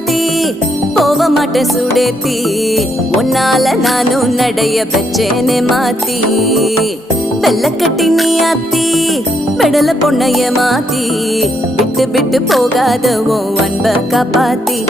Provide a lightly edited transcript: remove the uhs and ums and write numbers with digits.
மாத்தி போக மாட்டேன் சுடேத்தி உன்னால நானும் நடைய பெச்சேனே மாத்தி வெள்ளக்கட்டி நீ ஆத்தி பெடல பொண்ணைய மாத்தி விட்டு விட்டு போகாத உன் அன்ப காப்பாத்தி